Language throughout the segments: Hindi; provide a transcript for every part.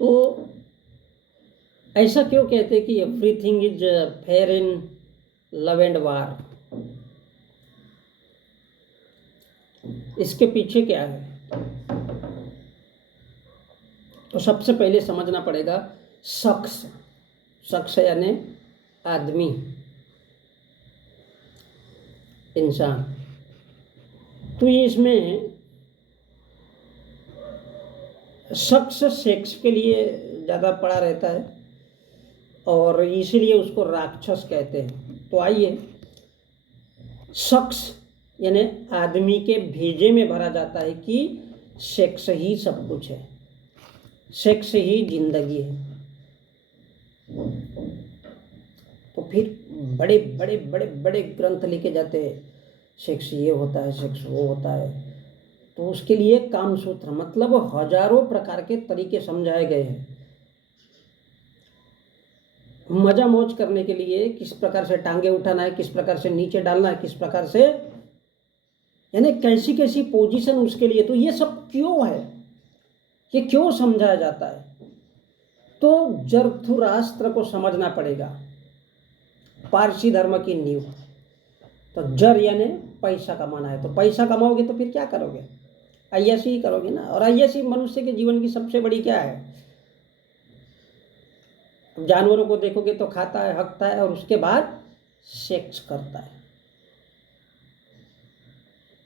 तो ऐसा क्यों कहते कि everything is fair in love and वार? इसके पीछे क्या है? तो सबसे पहले समझना पड़ेगा शख्स। शख्स यानी आदमी, इंसान। तो ये इसमें शख्स सेक्स के लिए ज़्यादा पड़ा रहता है और इसीलिए उसको राक्षस कहते हैं। तो आइए, शख्स यानी आदमी के भेजे में भरा जाता है कि सेक्स ही सब कुछ है, सेक्स ही जिंदगी है। तो फिर बड़े बड़े बड़े बड़े ग्रंथ लिखे जाते हैं, सेक्स ये होता है, सेक्स वो होता है। तो उसके लिए कामसूत्र मतलब हजारों प्रकार के तरीके समझाए गए हैं। मजा मौज करने के लिए किस प्रकार से टांगे उठाना है, किस प्रकार से नीचे डालना है, किस प्रकार से, यानी कैसी कैसी पोजीशन उसके लिए। तो ये सब क्यों है, ये क्यों समझाया जाता है? तो जरथुरास्त्र को समझना पड़ेगा, पारसी धर्म की नींव। तो जर यानी पैसा कमाना है, तो पैसा कमाओगे तो फिर क्या करोगे? अय्याशी ही करोगे ना। और अय्याशी मनुष्य के जीवन की सबसे बड़ी क्या है? जानवरों को देखोगे तो खाता है, हकता है और उसके बाद सेक्स करता है।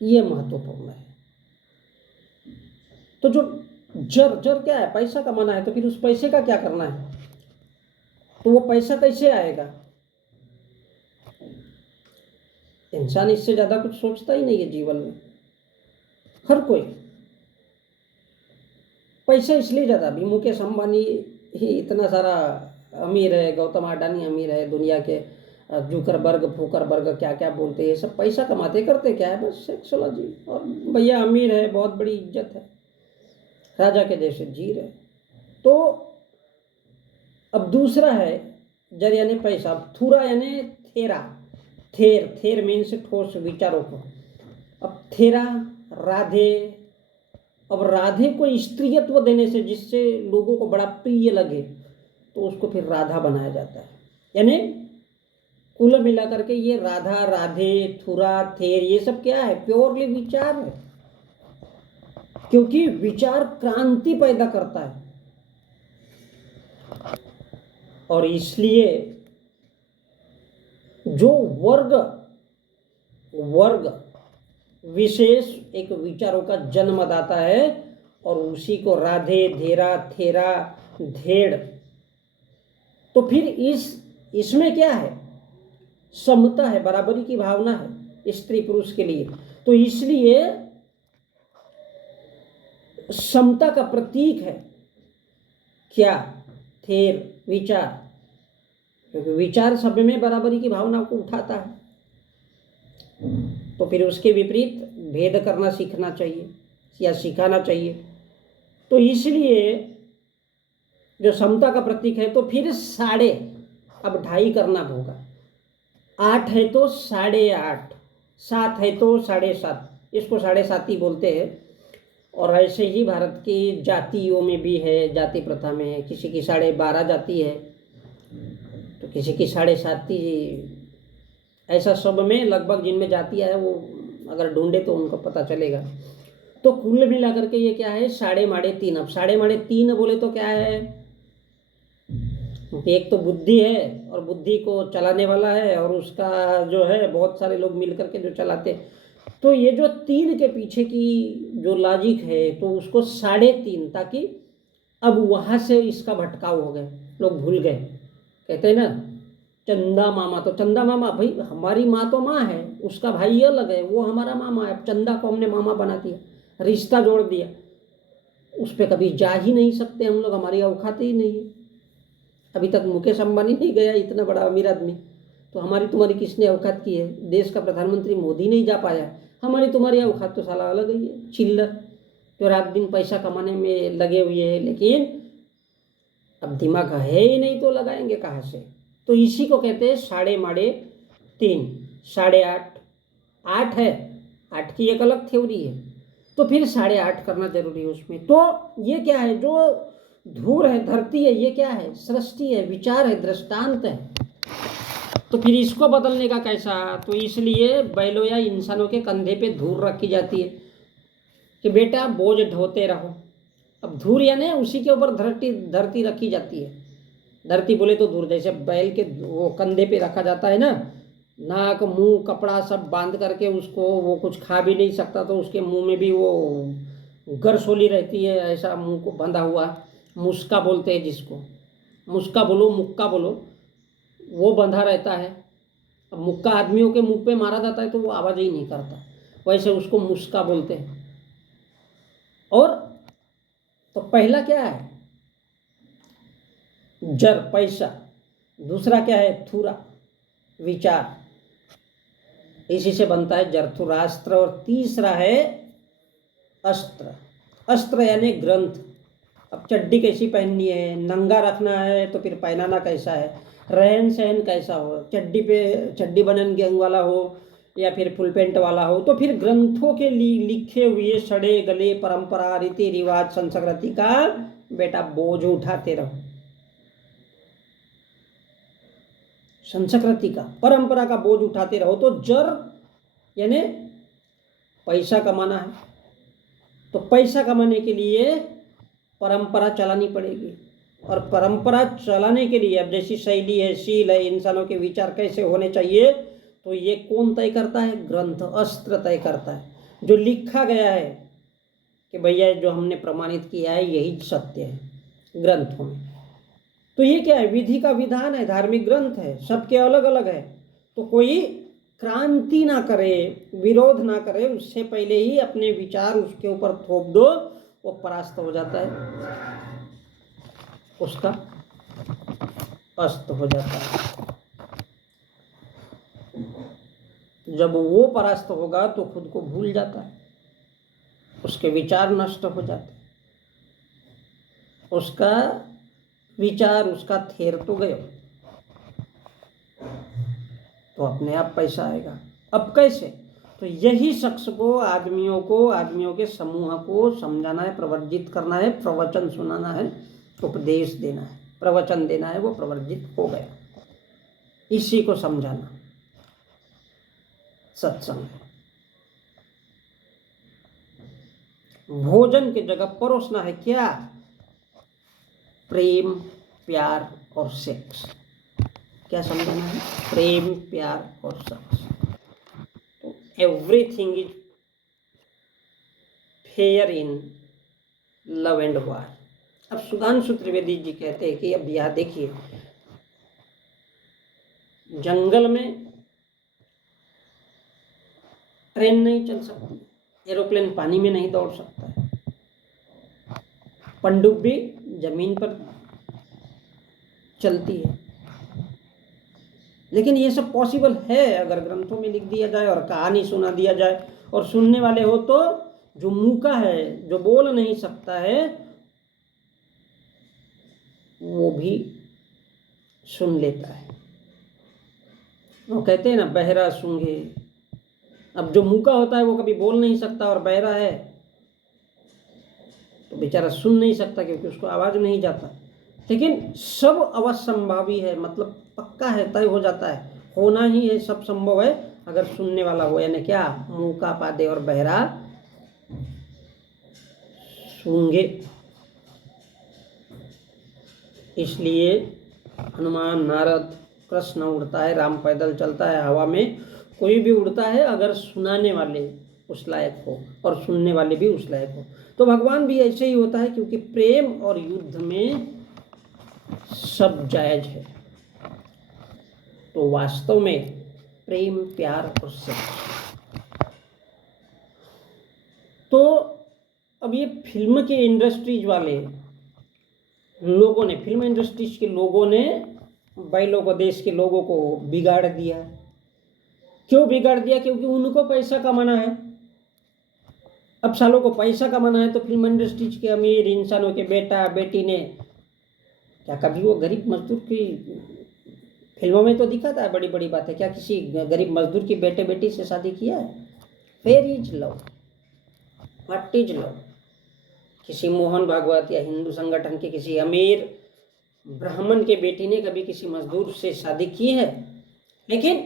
ये महत्वपूर्ण है। तो जो जर जर क्या है? पैसा कमाना है। तो फिर उस पैसे का क्या करना है? तो वो पैसा कैसे आएगा? इंसान इससे ज्यादा कुछ सोचता ही नहीं है जीवन में। हर कोई पैसा इसलिए ज्यादा, भी मुकेश अंबानी ही इतना सारा अमीर है, गौतम अडानी अमीर है, दुनिया के जुकरबर्ग फूकरबर्ग क्या क्या बोलते हैं, सब पैसा कमाते करते क्या है? बस सेक्सोलॉजी। और भैया अमीर है, बहुत बड़ी इज्जत है, राजा के जैसे जी रहे। तो अब दूसरा है जर यानी पैसा, थूरा यानी थेरा। थेर थेर मीन्स ठोस विचारों को। अब थेरा राधे, अब राधे को स्त्रीयत्व देने से जिससे लोगों को बड़ा प्रिय लगे तो उसको फिर राधा बनाया जाता है। यानी कुल मिलाकर के ये राधा, राधे, थुरा, थेर ये सब क्या है? प्योरली विचार है, क्योंकि विचार क्रांति पैदा करता है। और इसलिए जो वर्ग वर्ग विशेष एक विचारों का जन्मदाता है और उसी को राधे, धेरा, थेरा, धेड़। तो फिर इसमें क्या है? समता है, बराबरी की भावना है स्त्री पुरुष के लिए। तो इसलिए समता का प्रतीक है क्या? थेर, विचार, क्योंकि विचार सब में बराबरी की भावना को उठाता है। तो फिर उसके विपरीत भेद करना सीखना चाहिए या सिखाना चाहिए। तो इसलिए जो समता का प्रतीक है, तो फिर साढ़े, अब ढाई करना होगा। 8 है तो 8.5, 7 है तो 7.5, इसको 7.5 ही बोलते हैं। और ऐसे ही भारत की जातियों में भी है, जाति प्रथा में है, किसी की 12.5 जाति है तो किसी की 7.5। ऐसा सब में लगभग जिनमें जातियाँ है वो अगर ढूंढे तो उनको पता चलेगा। तो कुल मिलाकर के ये क्या है? 3.5। अब 3.5 बोले तो क्या है? एक तो बुद्धि है और बुद्धि को चलाने वाला है, और उसका जो है बहुत सारे लोग मिलकर के जो चलाते। तो ये जो 3 के पीछे की जो लॉजिक है तो उसको 3.5, ताकि अब वहाँ से इसका भटकाव हो गए, लोग भूल गए। कहते हैं ना चंदा मामा, तो चंदा मामा भाई हमारी माँ तो माँ है, उसका भाई अलग है, वो हमारा मामा है। चंदा को हमने मामा बना दिया, रिश्ता जोड़ दिया, उस पर कभी जा ही नहीं सकते हम लोग, हमारी औकात ही नहीं है। अभी तक मुकेश अंबानी नहीं गया, इतना बड़ा अमीर आदमी, तो हमारी तुम्हारी किसने औकात की है? देश का प्रधानमंत्री मोदी नहीं जा पाया, हमारी तुम्हारी औकात तो साला अलग ही है, चिल्लर जो रात दिन पैसा कमाने में लगे हुए हैं। लेकिन अब दिमाग है ही नहीं तो लगाएंगे कहाँ से? तो इसी को कहते हैं 3.5, 8.5। 8 है, 8 की एक अलग थ्योरी है, तो फिर 8.5 करना जरूरी है उसमें। तो ये क्या है? जो धूर है, धरती है, ये क्या है? सृष्टि है, विचार है, दृष्टांत है। तो फिर इसको बदलने का कैसा? तो इसलिए बैलों या इंसानों के कंधे पे धूर रखी जाती है कि बेटा बोझ ढोते रहो। अब धूर यानी उसी के ऊपर धरती धरती रखी जाती है। धरती बोले तो धूर, जैसे बैल के वो कंधे पे रखा जाता है ना, नाक मुंह कपड़ा सब बांध करके उसको, वो कुछ खा भी नहीं सकता तो उसके मुंह में भी वो गरसोली रहती है, ऐसा मुंह को बंधा हुआ, मुस्का बोलते हैं जिसको, मुस्का बोलो मुक्का बोलो, वो बंधा रहता है। अब मुक्का आदमियों के मुंह पे मारा जाता है तो वो आवाज़ ही नहीं करता, वैसे उसको मुस्का बोलते हैं। और तो पहला क्या है? जर, पैसा। दूसरा क्या है? थूरा, विचार, इसी से बनता है जरथुरास्त्र। और तीसरा है अस्त्र। अस्त्र यानी ग्रंथ। अब चड्डी कैसी पहननी है, नंगा रखना है तो फिर पहनाना कैसा है, रहन सहन कैसा हो, चड्डी पे चड्डी बनन गैंग वाला हो या फिर फुल पेंट वाला हो, तो फिर ग्रंथों के लिखे हुए सड़े गले परंपरा रीति रिवाज संस्कृति का बेटा बोझ उठाते रहो। संस्कृति का, परंपरा का बोझ उठाते रहो। तो जर यानी पैसा कमाना है, तो पैसा कमाने के लिए परंपरा चलानी पड़ेगी। और परंपरा चलाने के लिए अब जैसी शैली है, शील है, इंसानों के विचार कैसे होने चाहिए, तो ये कौन तय करता है? ग्रंथ, अस्त्र तय करता है। जो लिखा गया है कि भैया जो हमने प्रमाणित किया है यही सत्य है, ग्रंथों में। तो ये क्या है? विधि का विधान है, धार्मिक ग्रंथ है, सबके अलग अलग है। तो कोई क्रांति ना करे, विरोध ना करे, उससे पहले ही अपने विचार उसके ऊपर थोप दो, वो परास्त हो जाता है, उसका अस्त हो जाता है। जब वो परास्त होगा तो खुद को भूल जाता है, उसके विचार नष्ट हो जाते हैं, उसका विचार, उसका थेर तो गयो, तो अपने आप पैसा आएगा। अब कैसे? तो यही शख्स को, आदमियों के समूह को समझाना है, प्रवर्जित करना है, प्रवचन सुनाना है, उपदेश देना है, प्रवचन देना है। वो प्रवर्जित हो गया, इसी को समझाना सत्संग है। भोजन की जगह परोसना है क्या? प्रेम, प्यार और सेक्स। क्या समझाना है? प्रेम, प्यार और सेक्स। तो everything is fair in love and वार। अब सुधांशु त्रिवेदी जी कहते हैं कि अब यह देखिए, जंगल में ट्रेन नहीं चल सकती, एरोप्लेन पानी में नहीं दौड़ सकता है, पनडुब्बी जमीन पर चलती है। लेकिन ये सब पॉसिबल है अगर ग्रंथों में लिख दिया जाए और कहानी सुना दिया जाए, और सुनने वाले हो तो जो मूका है, जो बोल नहीं सकता है, वो भी सुन लेता है। वो कहते हैं ना, बहरा सूंघे। अब जो मूका होता है वो कभी बोल नहीं सकता, और बहरा है तो बेचारा सुन नहीं सकता क्योंकि उसको आवाज नहीं जाता। लेकिन सब अवश्यंभावी है, मतलब पक्का है, तय हो जाता है, होना ही है, सब संभव है अगर सुनने वाला हो। यानी क्या? मूका, पादे और बहरा सूंघे। इसलिए हनुमान, नारद, कृष्ण उड़ता है, राम पैदल चलता है, हवा में कोई भी उड़ता है अगर सुनाने वाले उस लायक हो और सुनने वाले भी उस लायक हो। तो भगवान भी ऐसे ही होता है, क्योंकि प्रेम और युद्ध में सब जायज है। तो वास्तव में प्रेम, प्यार और सेक्स। तो अब ये फिल्म के इंडस्ट्रीज वाले लोगों ने, फिल्म इंडस्ट्रीज के लोगों ने बैलों को, देश के लोगों को बिगाड़ दिया। क्यों बिगाड़ दिया? क्योंकि उनको पैसा कमाना है। अब सालों को पैसा कमाना है तो फिल्म इंडस्ट्रीज के अमीर इंसानों के बेटा बेटी ने, क्या कभी वो गरीब मजदूर की फिल्मों में तो दिखाता है, बड़ी बड़ी बात है, क्या किसी गरीब मजदूर की बेटे बेटी से शादी किया है? Where is love? What is love? किसी मोहन भागवत या हिंदू संगठन के किसी अमीर ब्राह्मण के बेटी ने कभी किसी मजदूर से शादी की है? लेकिन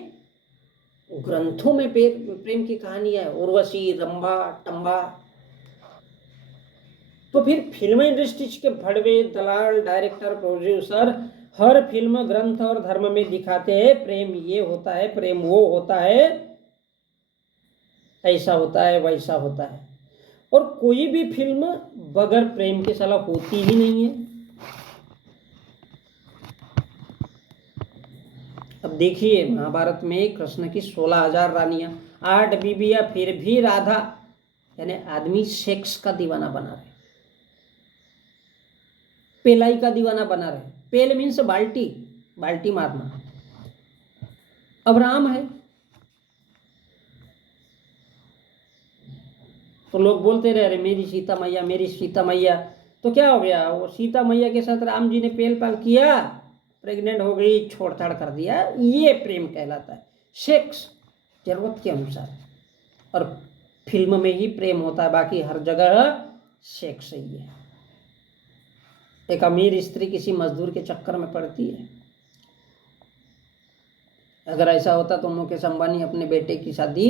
ग्रंथों में प्रेम की कहानियां है, उर्वशी, रंभा, टंबा। तो फिर फिल्म इंडस्ट्री के भड़वे दलाल, डायरेक्टर, प्रोड्यूसर हर फिल्म, ग्रंथ और धर्म में दिखाते हैं प्रेम ये होता है, प्रेम वो होता है, ऐसा होता है, वैसा होता है। और कोई भी फिल्म बगैर प्रेम के साला होती ही नहीं है। अब देखिए महाभारत में कृष्ण की 16,000 रानियां, 8 बीबियां, फिर भी राधा यानी आदमी सेक्स का दीवाना बना रहे, पेलाई का दीवाना बना रहे। पेल मीन्स बाल्टी, बाल्टी मारना। अब राम है तो लोग बोलते रहे, अरे मेरी सीता मैया, मेरी सीता मैया। तो क्या हो गया, वो सीता मैया के साथ राम जी ने पेल पाल किया, प्रेग्नेंट हो गई, छोड़ छाड़ कर दिया, ये प्रेम कहलाता है। सेक्स जरूरत के अनुसार, और फिल्म में ही प्रेम होता है, बाकी हर जगह सेक्स ही है। एक अमीर स्त्री किसी मजदूर के चक्कर में पड़ती है। अगर ऐसा होता तो मुकेश अंबानी अपने बेटे की शादी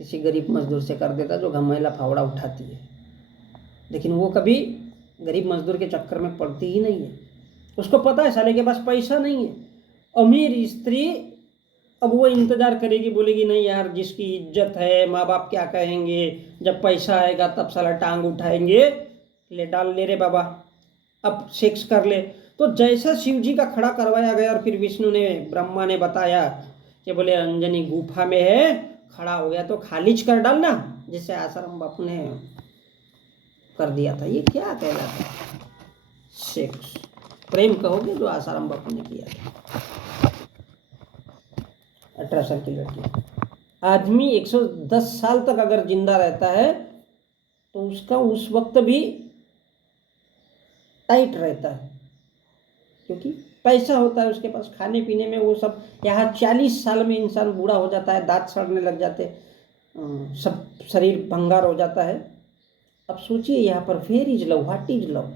किसी गरीब मजदूर से कर देता जो घमेला फावड़ा उठाती है, लेकिन वो कभी गरीब मजदूर के चक्कर में पड़ती ही नहीं है। उसको पता है साले के पास पैसा नहीं है। अमीर स्त्री अब वो इंतजार करेगी, बोलेगी नहीं यार, जिसकी इज्जत है, माँ बाप क्या कहेंगे, जब पैसा आएगा तब साला टांग उठाएंगे, ले डाल ले रे बाबा, अब सेक्स कर ले। तो जैसा शिव जी का खड़ा करवाया गया और फिर विष्णु ने, ब्रह्मा ने बताया कि बोले अंजनी गुफा में है, खड़ा हो गया तो खालिज कर डालना, जिससे आसाराम बापू ने कर दिया था। ये क्या कहलाता है? सेक्स। प्रेम कहोगे जो आसाराम बापू ने किया था। 18 साल की लड़की। आदमी 110 साल तक अगर जिंदा रहता है तो उसका उस वक्त भी टाइट रहता है, क्योंकि पैसा होता है उसके पास, खाने पीने में वो सब। यहाँ 40 साल में इंसान बूढ़ा हो जाता है, दांत सड़ने लग जाते, सब शरीर भंगार हो जाता है। अब सोचिए यहाँ पर where is love, what is love?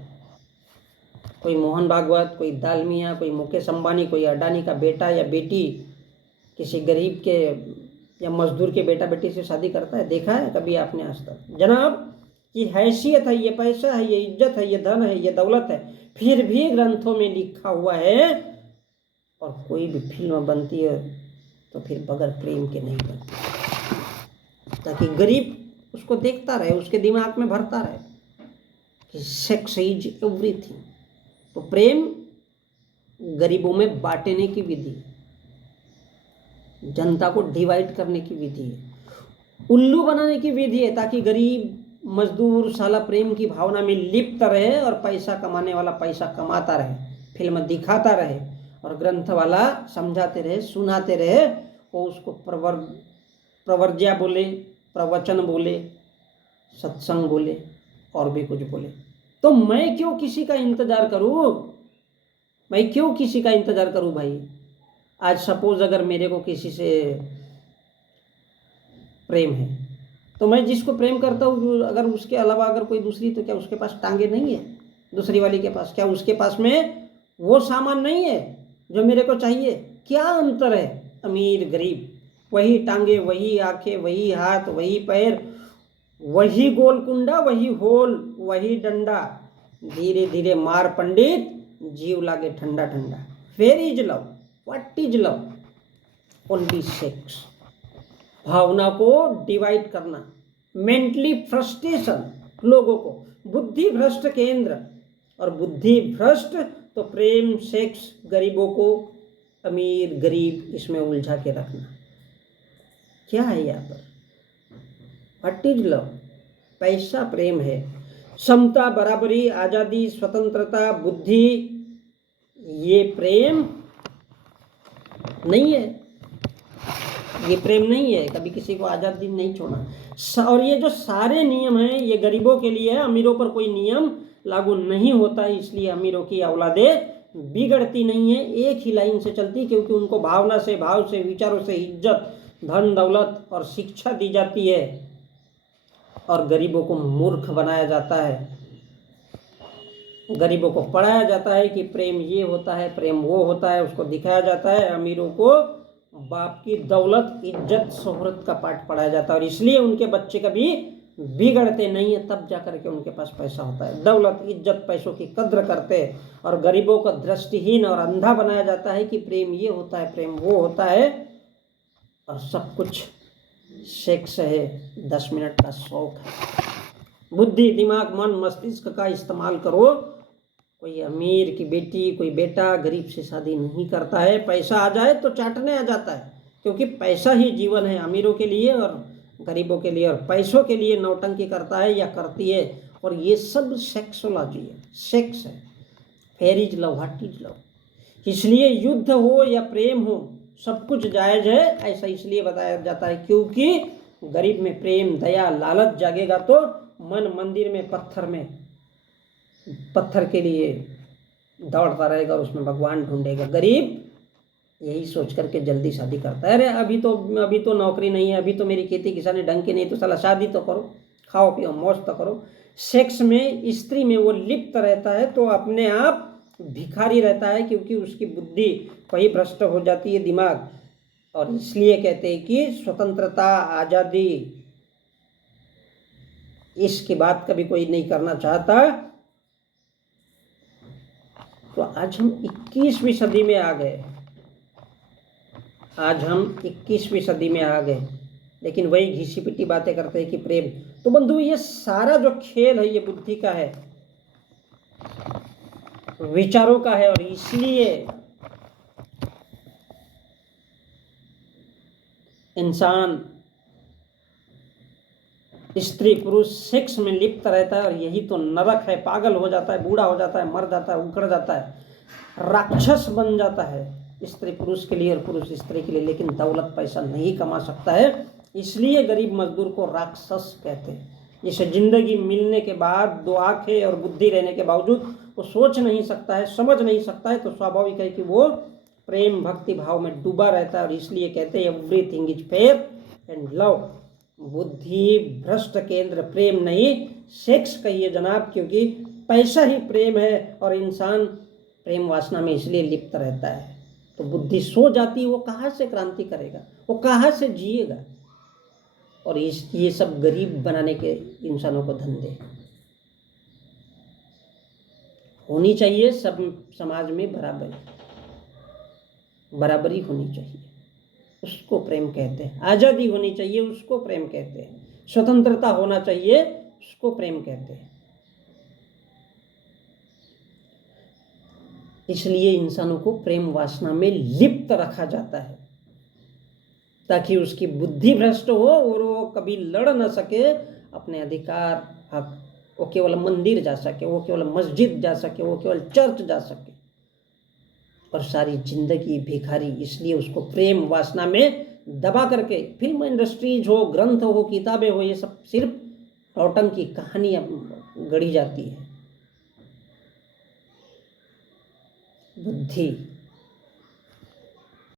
कोई मोहन भागवत, कोई दालमिया, कोई मुकेश अंबानी, कोई अडानी का बेटा या बेटी किसी गरीब के या मजदूर के बेटा बेटी से शादी करता है? देखा है कभी आपने आज तक? जनाब, ये हैसियत है, ये पैसा है, ये इज्जत है, ये धन है, ये दौलत है, फिर भी ग्रंथों में लिखा हुआ है। और कोई भी फिल्म बनती है तो फिर बगैर प्रेम के नहीं बनती, ताकि गरीब उसको देखता रहे, उसके दिमाग में भरता रहे कि सेक्स इज एवरीथिंग। तो प्रेम गरीबों में बांटने की विधि, जनता को डिवाइड करने की विधि है, उल्लू बनाने की विधि है, ताकि गरीब मजदूर साला प्रेम की भावना में लिप्त रहे और पैसा कमाने वाला पैसा कमाता रहे, फिल्म दिखाता रहे, और ग्रंथ वाला समझाते रहे, सुनाते रहे। वो उसको प्रवर्ज्या बोले, प्रवचन बोले, सत्संग बोले, और भी कुछ बोले। तो मैं क्यों किसी का इंतजार करूं? मैं क्यों किसी का इंतजार करूं भाई? आज सपोज अगर मेरे को किसी से प्रेम है तो मैं जिसको प्रेम करता हूँ, अगर उसके अलावा अगर कोई दूसरी, तो क्या उसके पास टांगे नहीं है? दूसरी वाली के पास क्या उसके पास में वो सामान नहीं है जो मेरे को चाहिए? क्या अंतर है अमीर गरीब? वही टांगे, वही आंखें, वही हाथ, वही पैर, वही गोल कुंडा, वही होल, वही डंडा, धीरे धीरे मार पंडित, जीव लागे ठंडा ठंडा। Where is love? What is love? Only sex. भावना को डिवाइड करना, मेंटली फ्रस्ट्रेशन लोगों को, बुद्धि भ्रष्ट केंद्र, और बुद्धि भ्रष्ट तो प्रेम, सेक्स, गरीबों को अमीर गरीब इसमें उलझा के रखना। क्या है यहाँ पर? What is love? पैसा प्रेम है, समता, बराबरी, आजादी, स्वतंत्रता, बुद्धि, ये प्रेम नहीं है। ये प्रेम नहीं है, कभी किसी को आज़ादी नहीं छोड़ना। और ये जो सारे नियम हैं ये गरीबों के लिए है, अमीरों पर कोई नियम लागू नहीं होता है, इसलिए अमीरों की औलादें बिगड़ती नहीं है, एक ही लाइन से चलती, क्योंकि उनको भावना से, भाव से, विचारों से इज्जत, धन दौलत और शिक्षा दी जाती है, और गरीबों को मूर्ख बनाया जाता है गरीबों को पढ़ाया जाता है कि प्रेम ये होता है, प्रेम वो होता है, उसको दिखाया जाता है। अमीरों को बाप की दौलत, इज्जत, शोहरत का पाठ पढ़ाया जाता है और इसलिए उनके बच्चे कभी बिगड़ते नहीं है। तब जाकर के उनके पास पैसा होता है, दौलत, इज्जत, पैसों की कद्र करते हैं। और गरीबों को दृष्टिहीन और अंधा बनाया जाता है कि प्रेम ये होता है, प्रेम वो होता है, और सब कुछ सेक्स है, 10 मिनट का शौक है। बुद्धि, दिमाग, मन, मस्तिष्क का इस्तेमाल करो। कोई अमीर की बेटी, कोई बेटा गरीब से शादी नहीं करता है। पैसा आ जाए तो चाटने आ जाता है, क्योंकि पैसा ही जीवन है अमीरों के लिए और गरीबों के लिए। और पैसों के लिए नौटंकी करता है या करती है। और ये सब सेक्सोलॉजी है, सेक्स है। Fair is love, what is love. इसलिए युद्ध हो या प्रेम हो, सब कुछ जायज है। ऐसा इसलिए बताया जाता है क्योंकि गरीब में प्रेम, दया, लालच जागेगा तो मन मंदिर में पत्थर के लिए दौड़ता रहेगा और उसमें भगवान ढूंढेगा। गरीब यही सोच करके जल्दी शादी करता है, अरे अभी तो नौकरी नहीं है, अभी तो मेरी खेती किसानी ढंग की नहीं, तो साला शादी तो करो, खाओ पियो, मौज तो करो। सेक्स में, स्त्री में वो लिप्त रहता है तो अपने आप भिखारी रहता है, क्योंकि उसकी बुद्धि वही भ्रष्ट हो जाती है, दिमाग। और इसलिए कहते हैं कि स्वतंत्रता, आज़ादी, इसकी बात कभी कोई नहीं करना चाहता। तो आज हम 21वीं सदी में आ गए, आज हम 21वीं सदी में आ गए, लेकिन वही घिसी पिटी बातें करते हैं कि प्रेम। तो बंधु, ये सारा जो खेल है ये बुद्धि का है, विचारों का है। और इसलिए इंसान, स्त्री पुरुष सेक्स में लिप्त रहता है और यही तो नरक है। पागल हो जाता है, बूढ़ा हो जाता है, मर जाता है, उखड़ जाता है, राक्षस बन जाता है, स्त्री पुरुष के लिए और पुरुष स्त्री के लिए। लेकिन दौलत पैसा नहीं कमा सकता है, इसलिए गरीब मजदूर को राक्षस कहते हैं। जिसे जिंदगी मिलने के बाद 2 आंखें और बुद्धि रहने के बावजूद वो सोच नहीं सकता है, समझ नहीं सकता है, तो स्वाभाविक है कि वो प्रेम भक्ति भाव में डूबा रहता है। और इसलिए कहते हैं everything is fair and love. बुद्धि भ्रष्ट केंद्र प्रेम नहीं, सेक्स कहिए जनाब, क्योंकि पैसा ही प्रेम है और इंसान प्रेम वासना में इसलिए लिप्त रहता है। तो बुद्धि सो जाती है, वो कहाँ से क्रांति करेगा, वो कहाँ से जिएगा। और ये सब गरीब बनाने के इंसानों को धंधे होनी चाहिए। सब समाज में बराबरी होनी चाहिए, उसको प्रेम कहते हैं। आज़ादी होनी चाहिए, उसको प्रेम कहते हैं। स्वतंत्रता होना चाहिए, उसको प्रेम कहते हैं। इसलिए इंसानों को प्रेम वासना में लिप्त रखा जाता है, ताकि उसकी बुद्धि भ्रष्ट हो और वो कभी लड़ न सके अपने अधिकार हक। वो केवल मंदिर जा सके, वो केवल मस्जिद जा सके, वो केवल चर्च जा सके, और सारी जिंदगी भिखारी। इसलिए उसको प्रेम वासना में दबा करके फिल्म इंडस्ट्रीज हो, ग्रंथ हो, किताबें हो, ये सब सिर्फ नौटंकी कहानियां गढ़ी जाती है। बुद्धि